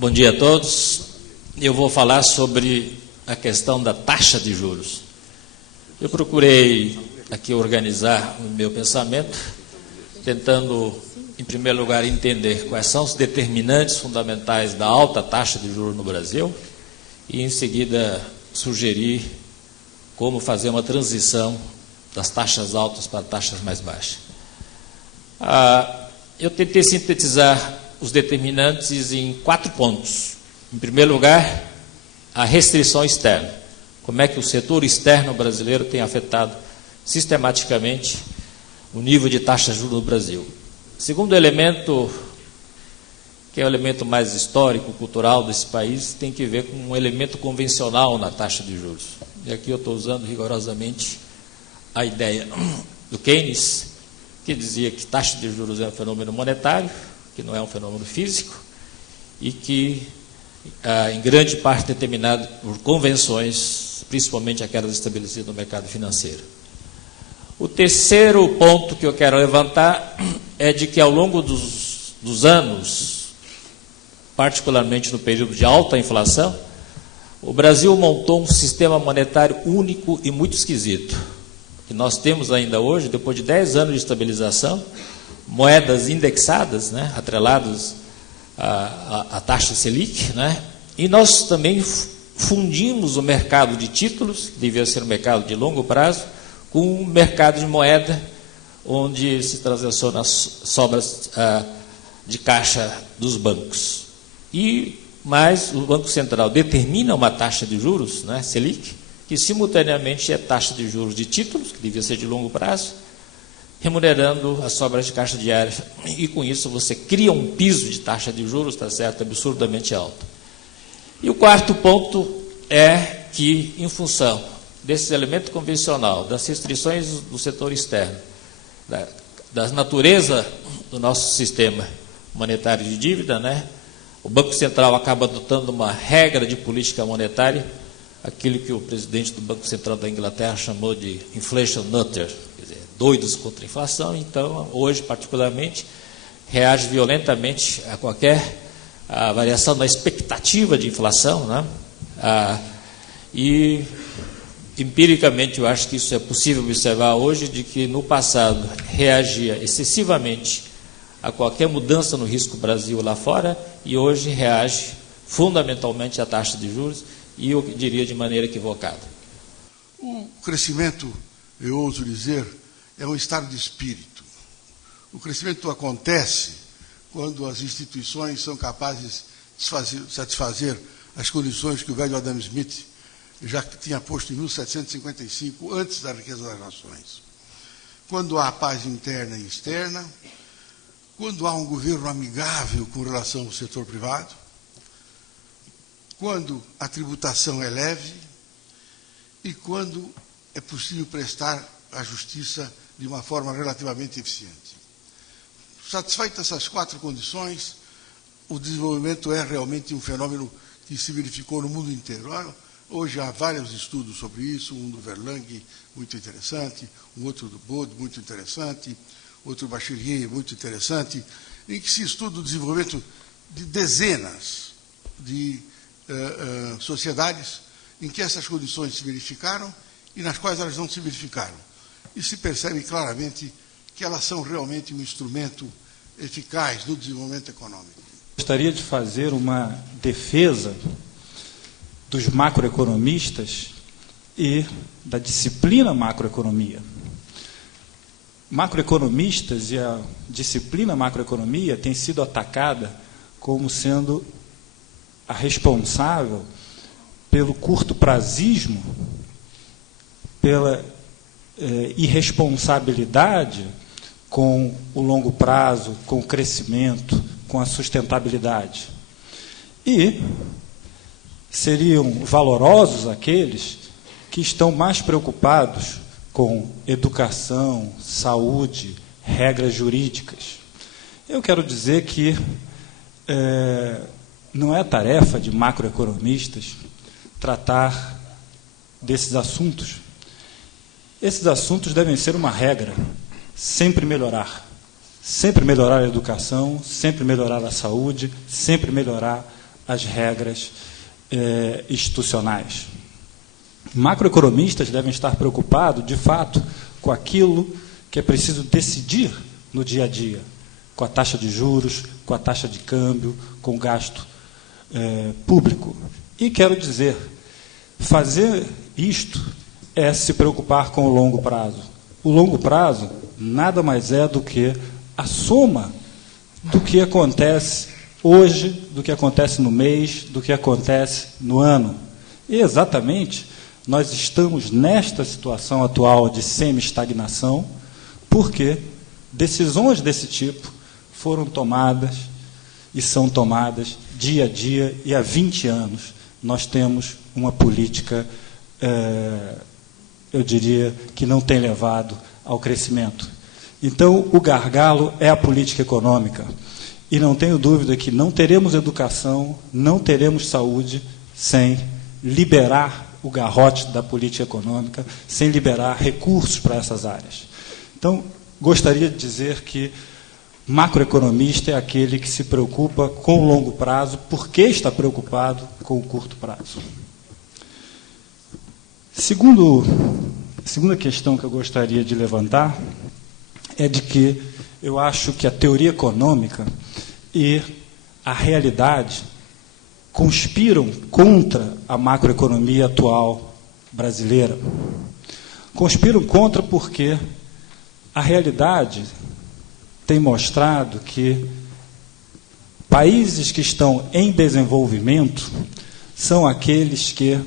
Bom dia a todos. Eu vou falar sobre a questão da taxa de juros. Eu procurei aqui organizar o meu pensamento, tentando, em primeiro lugar, entender quais são os determinantes fundamentais da alta taxa de juros no Brasil e, em seguida, sugerir como fazer uma transição das taxas altas para taxas mais baixas. Eu tentei sintetizar os determinantes em 4 pontos. Em primeiro lugar, a restrição externa. Como é que o setor externo brasileiro tem afetado sistematicamente o nível de taxa de juros no Brasil. Segundo elemento, que é o elemento mais histórico, cultural desse país, tem que ver com um elemento convencional na taxa de juros. E aqui eu estou usando rigorosamente a ideia do Keynes, que dizia que taxa de juros é um fenômeno monetário, que não é um fenômeno físico, e que, em grande parte, determinado por convenções, principalmente aquelas estabelecidas no mercado financeiro. O terceiro ponto que eu quero levantar é de que, ao longo dos anos, particularmente no período de alta inflação, o Brasil montou um sistema monetário único e muito esquisito. Que nós temos ainda hoje, depois de 10 anos de estabilização, moedas indexadas, né, atreladas à taxa Selic, né, e nós também fundimos o mercado de títulos, que devia ser um mercado de longo prazo, com um mercado de moeda, onde se transaciona as sobras de caixa dos bancos. Mas o Banco Central determina uma taxa de juros, né, Selic, que simultaneamente é taxa de juros de títulos, que devia ser de longo prazo, remunerando as sobras de caixa diária, e com isso você cria um piso de taxa de juros, está certo, absurdamente alto. E o quarto ponto é que, em função desse elemento convencional, das restrições do setor externo, da natureza do nosso sistema monetário de dívida, né, o Banco Central acaba adotando uma regra de política monetária, aquilo que o presidente do Banco Central da Inglaterra chamou de inflation nutter, quer dizer, doidos contra a inflação. Então, hoje, particularmente, reage violentamente a qualquer variação da expectativa de inflação, né? E, empiricamente, eu acho que isso é possível observar hoje, de que, no passado, reagia excessivamente a qualquer mudança no risco Brasil lá fora, e hoje reage fundamentalmente à taxa de juros, e eu diria de maneira equivocada. O crescimento, eu ouso dizer, é um estado de espírito. O crescimento acontece quando as instituições são capazes de satisfazer as condições que o velho Adam Smith já tinha posto em 1755, antes da riqueza das nações. Quando há paz interna e externa, quando há um governo amigável com relação ao setor privado, quando a tributação é leve e quando é possível prestar a justiça de uma forma relativamente eficiente. Satisfeitas essas 4 condições, o desenvolvimento é realmente um fenômeno que se verificou no mundo inteiro. Hoje há vários estudos sobre isso, um do Verlang, muito interessante, um outro do Bode, muito interessante, outro do Bachelier, muito interessante, em que se estuda o desenvolvimento de dezenas de sociedades em que essas condições se verificaram e nas quais elas não se verificaram. E se percebe claramente que elas são realmente um instrumento eficaz no desenvolvimento econômico. Gostaria de fazer uma defesa dos macroeconomistas e da disciplina macroeconomia. Macroeconomistas e a disciplina macroeconomia têm sido atacada como sendo a responsável pelo curto-prazismo, pela irresponsabilidade com o longo prazo, com o crescimento, com a sustentabilidade. E seriam valorosos aqueles que estão mais preocupados com educação, saúde, regras jurídicas. Eu quero dizer que não é tarefa de macroeconomistas tratar desses assuntos. Esses assuntos devem ser uma regra, sempre melhorar. Sempre melhorar a educação, sempre melhorar a saúde, sempre melhorar as regras institucionais. Macroeconomistas devem estar preocupados, de fato, com aquilo que é preciso decidir no dia a dia, com a taxa de juros, com a taxa de câmbio, com o gasto público. E quero dizer, fazer isto é se preocupar com o longo prazo. O longo prazo nada mais é do que a soma do que acontece hoje, do que acontece no mês, do que acontece no ano. E exatamente nós estamos nesta situação atual de semi-estagnação porque decisões desse tipo foram tomadas e são tomadas dia a dia, e há 20 anos nós temos uma política, eu diria, que não tem levado ao crescimento. Então, o gargalo é a política econômica. E não tenho dúvida que não teremos educação, não teremos saúde sem liberar o garrote da política econômica, sem liberar recursos para essas áreas. Então, gostaria de dizer que macroeconomista é aquele que se preocupa com o longo prazo, porque está preocupado com o curto prazo. Segunda questão que eu gostaria de levantar é de que eu acho que a teoria econômica e a realidade conspiram contra a macroeconomia atual brasileira. Conspiram contra porque a realidade tem mostrado que países que estão em desenvolvimento são aqueles que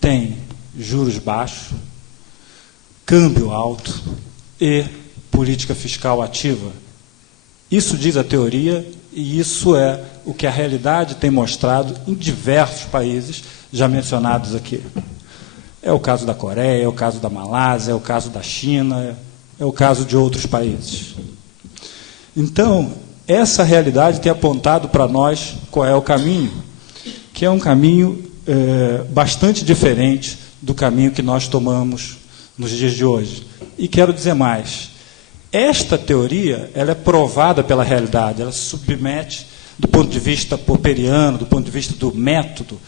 têm juros baixos, câmbio alto e política fiscal ativa. Isso diz a teoria e isso é o que a realidade tem mostrado em diversos países já mencionados aqui. É o caso da Coreia, é o caso da Malásia, é o caso da China, é o caso de outros países. Então, essa realidade tem apontado para nós qual é o caminho, que é um caminho bastante diferente do caminho que nós tomamos nos dias de hoje. E quero dizer mais, esta teoria ela é provada pela realidade, ela se submete, do ponto de vista popperiano, do ponto de vista do método,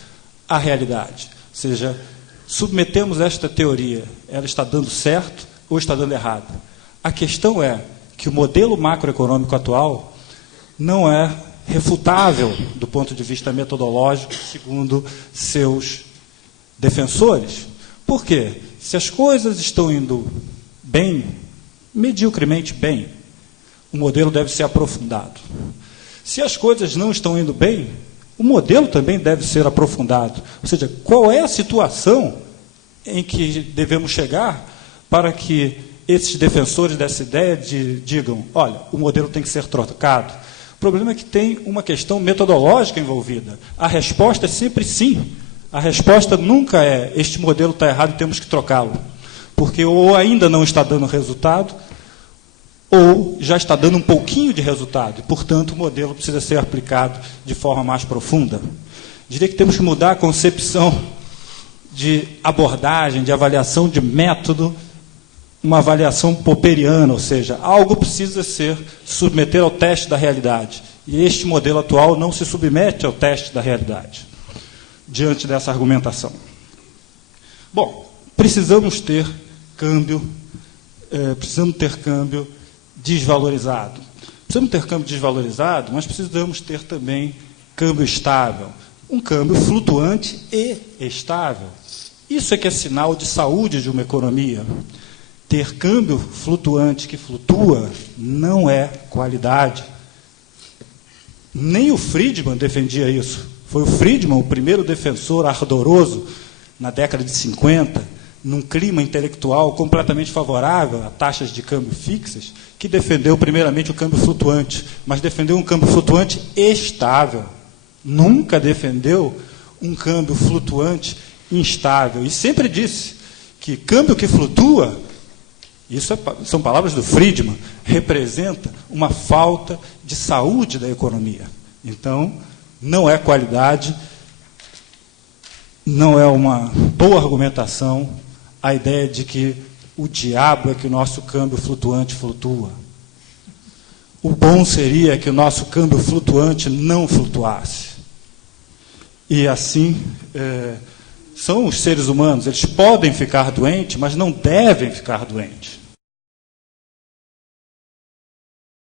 à realidade. Ou seja, submetemos esta teoria, ela está dando certo ou está dando errado. A questão é que o modelo macroeconômico atual não é refutável do ponto de vista metodológico, segundo seus defensores. Por quê? Se as coisas estão indo bem, mediocremente bem, o modelo deve ser aprofundado. Se as coisas não estão indo bem, o modelo também deve ser aprofundado. Ou seja, qual é a situação em que devemos chegar para que esses defensores dessa ideia digam, olha, o modelo tem que ser trocado? O problema é que tem uma questão metodológica envolvida. A resposta é sempre sim. A resposta nunca é, este modelo está errado e temos que trocá-lo. Porque ou ainda não está dando resultado, ou já está dando um pouquinho de resultado. E, portanto, o modelo precisa ser aplicado de forma mais profunda. Diria que temos que mudar a concepção de abordagem, de avaliação de método, uma avaliação popperiana, ou seja, algo precisa ser submeter ao teste da realidade. E este modelo atual não se submete ao teste da realidade, diante dessa argumentação. Bom, precisamos ter câmbio desvalorizado. Precisamos ter câmbio desvalorizado, mas precisamos ter também câmbio estável. Um câmbio flutuante e estável. Isso é que é sinal de saúde de uma economia. Ter câmbio flutuante que flutua não é qualidade. Nem o Friedman defendia isso. Foi o Friedman o primeiro defensor ardoroso, na década de 50, num clima intelectual completamente favorável a taxas de câmbio fixas, que defendeu primeiramente o câmbio flutuante, mas defendeu um câmbio flutuante estável. Nunca defendeu um câmbio flutuante instável. E sempre disse que câmbio que flutua, são palavras do Friedman, representa uma falta de saúde da economia. Então, não é qualidade, não é uma boa argumentação a ideia de que o diabo é que o nosso câmbio flutuante flutua. O bom seria que o nosso câmbio flutuante não flutuasse. E assim, são os seres humanos, eles podem ficar doentes, mas não devem ficar doentes.